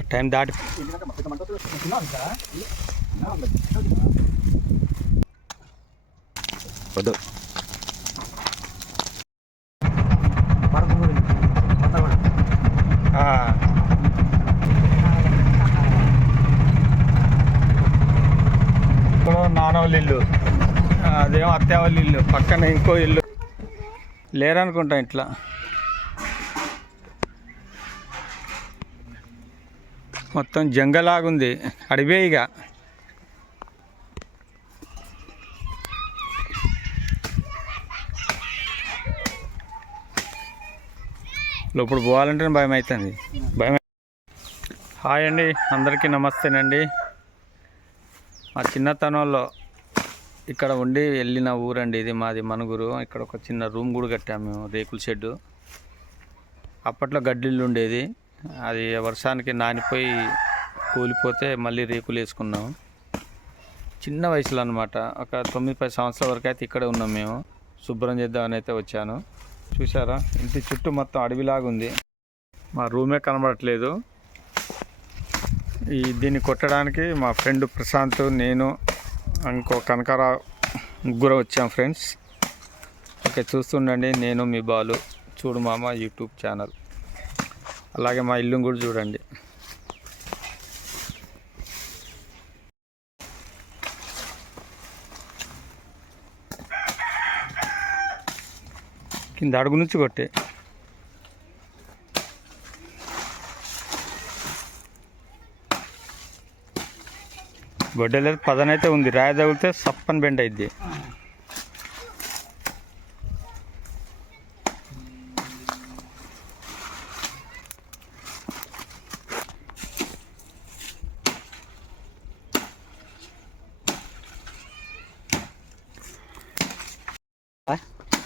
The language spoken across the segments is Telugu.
టైం దాటి వద్దు. ఇప్పుడు నాన్న వాళ్ళ ఇల్లు. అదేమో అత్తయ్య వాళ్ళ ఇల్లు. పక్కన ఇంకో ఇల్లు. లేరనుకుంటా ఇట్లా. మొత్తం జంగలాగుంది. అడివే ఇక ఇప్పుడు పోవాలంటే భయం అవుతుంది భయం హాయ్ అండి. అందరికీ నమస్తేనండి. మా చిన్నతనంలో ఇక్కడ ఉండి వెళ్ళిన ఊరండి ఇది మాది మనుగురు. ఇక్కడ ఒక చిన్న రూమ్ కూడా కట్టాము మేము రేకుల షెడ్డు. అప్పట్లో గడ్డిల్లు ఉండేది. అది వర్షానికి నానిపోయి కూలిపోతే మళ్ళీ రేకులు వేసుకున్నాం. చిన్న వయసులో అనమాట ఒక తొమ్మిది పది సంవత్సరాల వరకు అయితే ఇక్కడే ఉన్నాం మేము. శుభ్రం చేద్దామని అయితే వచ్చాను. చూసారా ఇంటి చుట్టూ మొత్తం అడవిలాగా ఉంది. మా రూమే కనబడట్లేదు. ఈ దీన్ని కొట్టడానికి మా ఫ్రెండ్ ప్రశాంత్ నేను ఇంకో కనకారావు ముగ్గురు వచ్చాం ఫ్రెండ్స్. ఓకే చూస్తుండండి. నేను మీ బాలు. చూడు మామ యూట్యూబ్ ఛానల్. అలాగే మా ఇల్లు కూడా చూడండి. కింద అడుగు నుంచి కొట్టే. గొడ్డలేదు పదనైతే ఉంది. రాయి తగిలితే సప్పని బెండ్ అయింది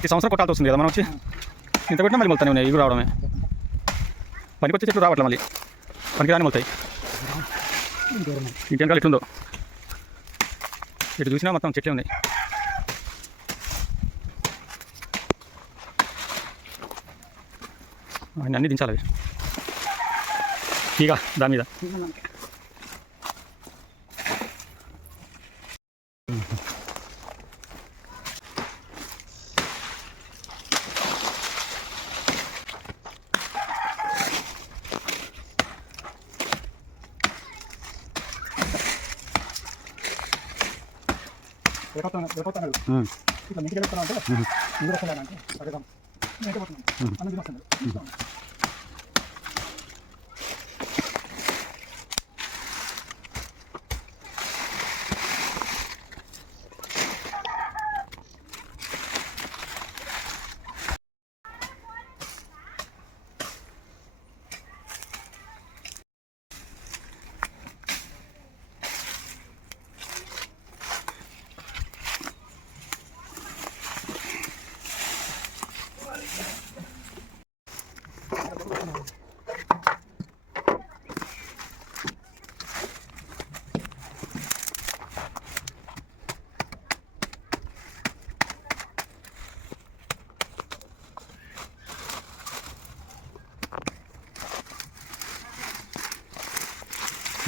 ప్రతి సంవత్సరం కొట్టాల్సి వస్తుంది కదా మనం వచ్చి? ఇంత కొట్టినా మళ్ళీ మొలుతానే ఉన్నాయి ఇవి రావడమే. పనికొచ్చే చెట్లు రావట్లే మళ్ళీ? పనికి రాని మొలుతాయి. ఇంకేం వెనకాల ఎట్లుందో? ఇటు చూసినా మొత్తం చెట్లే ఉన్నాయి. అన్నీ దించాలి ఇక దాని మీద. ఇట్లా మీకు తెలుస్తున్నా అంటే మీరు వస్తున్నారంటే సగం నేను పోతున్నాను అన్నది వస్తుంది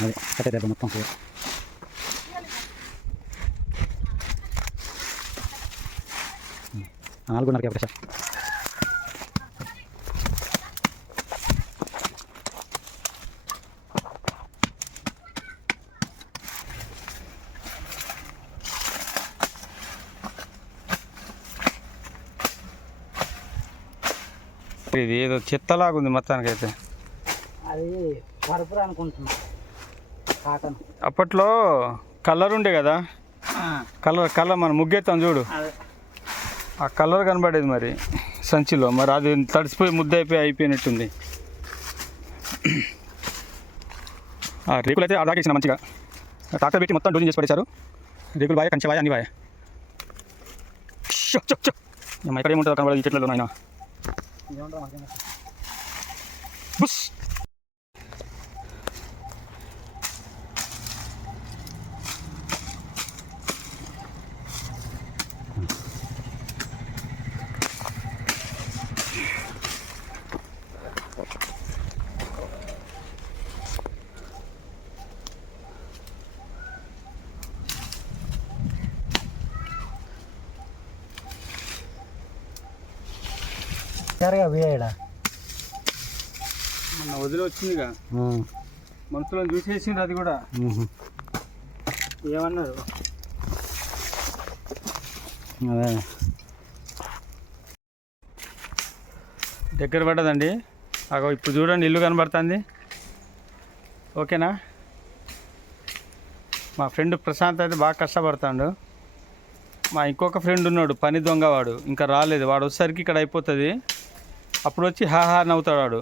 అది మొత్తం కూర. నాలుగున్నరకి సార్ ఇది ఏదో చిత్తలాగుంది మొత్తానికైతే. అది పరుపురా అనుకుంటున్నాను కాటన్. అప్పట్లో కలర్ ఉండే కదా? కలర్ కలర్ మన ముగ్గెత్తాం చూడు. ఆ కలర్ కనబడేది మరి సంచిలో. మరి అది తడిసిపోయి ముద్ద అయిపోయి అయిపోయినట్టుంది. ఆ రేకులు అయితే అడాకేసిన మంచిగా. ట్రాక్టర్ పెట్టి మొత్తం డోజింగ్ చేసి పడేశారు. రేకులు బాయ్ కంచె బాయ్ అన్ని బాయ్. ఇక్కడ ఏముంటుందో కనబడదు ఈ చెట్లలో నాయన బుస్. సరిగా వేయడా మొన్న వదిలి వచ్చిందిగా మనుషులను చూసేసింది అది కూడా. ఏమన్నారు? అదే. దగ్గర పడ్డదండి. అగో ఇప్పుడు చూడండి ఇల్లు కనబడుతుంది. ఓకేనా? మా ఫ్రెండ్ ప్రశాంత్ అయితే బాగా కష్టపడతాడు. మా ఇంకొక ఫ్రెండ్ ఉన్నాడు పని దొంగ వాడు ఇంకా రాలేదు. వాడు వచ్చేసరికి ఇక్కడ అయిపోతుంది. అప్పుడు వచ్చి హా హా నవ్వుతాడు వాడు.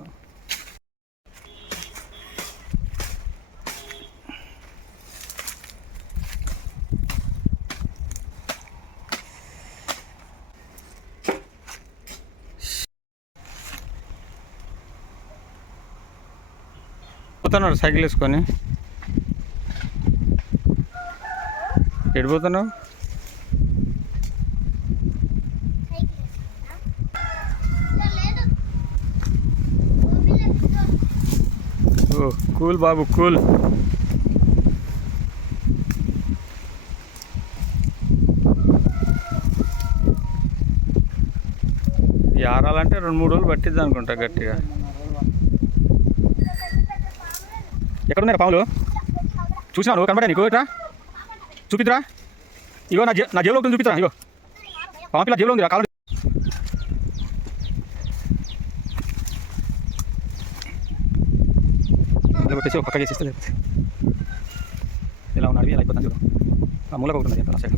పోతున్నాడు సైకిల్ వేసుకొని. ఎడిపోతున్నావు కూల్ బాబు కూల్. ఆరాలంటే రెండు మూడు రోజులు పట్టిద్ది అనుకుంటా గట్టిగా. ఎక్కడున్నారు పాములు? చూసినా నువ్వు? కనబడా నీకు? ఇట్రా? చూపిద్రా ఇగో నా జే నా జేబులో ఉంటుంది చూపిద్రా ఇగో. పాము పిల్ల జేబులో ఉంది కాలం లేకపోతే ఒక పక్క చేసేస్తే లేకపోతే ఇలా ఉన్న అడవి ఇలా అయిపోతుంది చూడు. ఆ మూలకు ఒకటి ఉంది సైడ్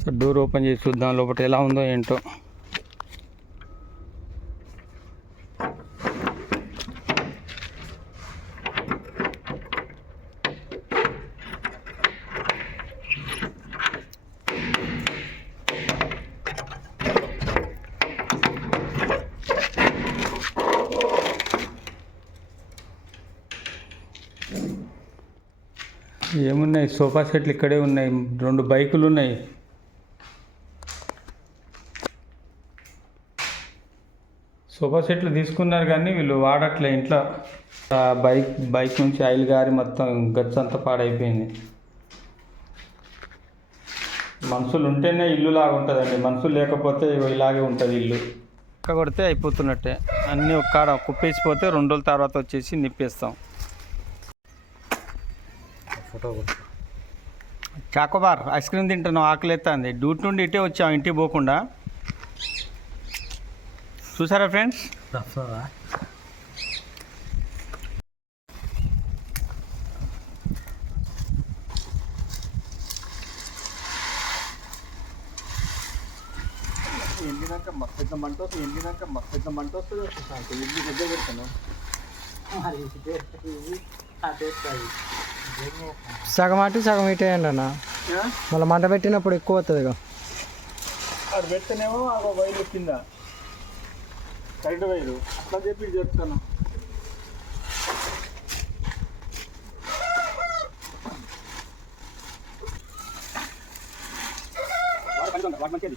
సో డోర్ ఓపెన్ చేసి చూద్దాం లోపల ఎలా ఉందో ఏంటో. ఏమున్నాయి? సోఫా సెట్లు ఇక్కడే ఉన్నాయి. రెండు బైకులు ఉన్నాయి. సోఫా సెట్లు తీసుకున్నారు కానీ వీళ్ళు వాడట్లే ఇంట్లో. బైక్ బైక్ నుంచి ఆయిల్ గారి మొత్తం గచ్చు అంతా పాడైపోయింది. మనుషులు ఉంటేనే ఇల్లు లాగా ఉంటుందండి. మనుషులు లేకపోతే ఇలాగే ఉంటుంది ఇల్లు. కొడితే అయిపోతున్నట్టే. అన్నీ ఒక కాడ కుప్పేసిపోతే రెండు రోజుల తర్వాత వచ్చేసి నిప్పేస్తాం. Photo choco bar ice cream తింటున్నాం ఆకలి ఎత్తాంది డ్యూటీ నుండి ఇటే వచ్చాం ఇంటికి పోకుండా. చూసారా ఫ్రెండ్స్? ఎండినాక మంట వస్తుంది ఎండినాక పెద్ద మంట వస్తుంది పెడతాను. సగం అటు సగం ఇటు వేయండి అన్న. మళ్ళీ మంట పెట్టినప్పుడు ఎక్కువ అవుతుంది ఇక అక్కడ పెడితేనేమో ఒక వైరు కింద కరెంట్ వైరు. అట్లా చెప్పి చెప్తాను. వాడు మంచిది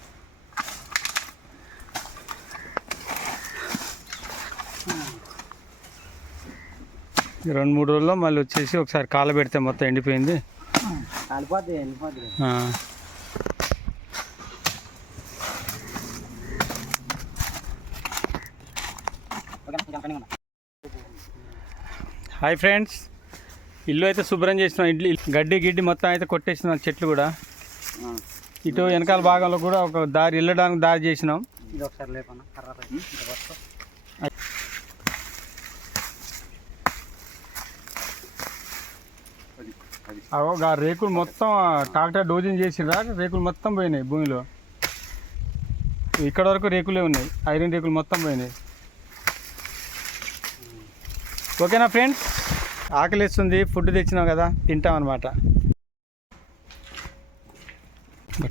రెండు మూడు రోజుల్లో మళ్ళీ వచ్చేసి ఒకసారి కాల పెడితే మొత్తం ఎండిపోయింది. హాయ్ ఫ్రెండ్స్ ఇల్లు అయితే శుభ్రం చేసినాం. ఇడ్లీ గడ్డి గిడ్డి మొత్తం అయితే కొట్టేసినాం చెట్లు కూడా. ఇటు వెనకాల భాగంలో కూడా ఒక దారి వెళ్ళడానికి దారి చేసినాం. ఇది ఒకసారి గా రేకులు మొత్తం ట్రాక్టర్ డోజింగ్ చేసిండ్రా రేకులు మొత్తం పోయినాయి భూమిలో. ఇక్కడ వరకు రేకులే ఉన్నాయి ఐరన్ రేకులు మొత్తం పోయినాయి. ఓకేనా ఫ్రెండ్స్? ఆకలి వేస్తుంది ఫుడ్ తెచ్చినాం కదా తింటాం అనమాట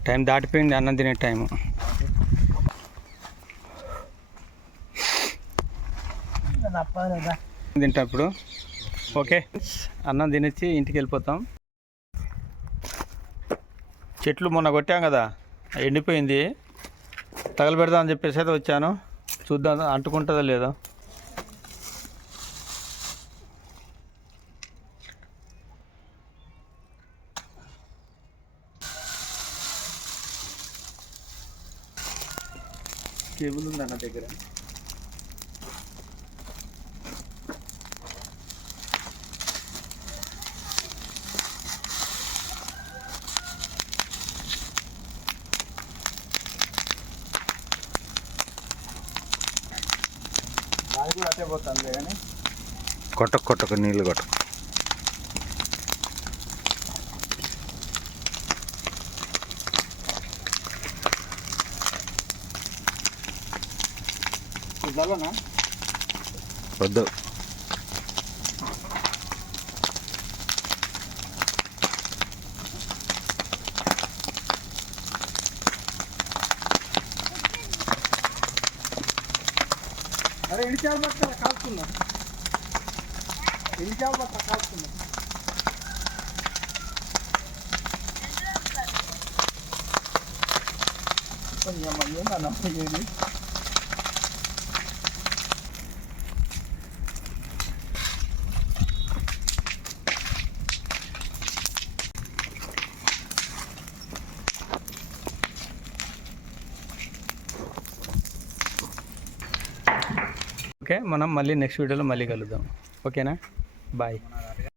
టైం దాటిపోయింది అన్నం తినే టైము. తింటాం ఇప్పుడు. ఓకే. అన్నం తినేసి ఇంటికి వెళ్ళిపోతాం. చెట్లు మొన్న కొట్టాం కదా ఎండిపోయింది. తగలబెడదాం అని చెప్పేసి అయితే వచ్చాను. చూద్దాం అంటుకుంటుందో లేదో. కేబుల్ ఉంది అన్న దగ్గర. పోతుంది కానీ. కొట్టకు కొట్టకు నీళ్ళు కొట్టకు. వద్దు. అరే ఎన్ని చేపలు పట్టాలి కాల్చుకున్నా ఎన్ని చేపలు పట్టాలి కాల్చుకున్నా ఏందన్నా ఓకే మనం మళ్ళీ నెక్స్ట్ వీడియోలో మళ్ళీ కలుద్దాం. ఓకేనా బాయ్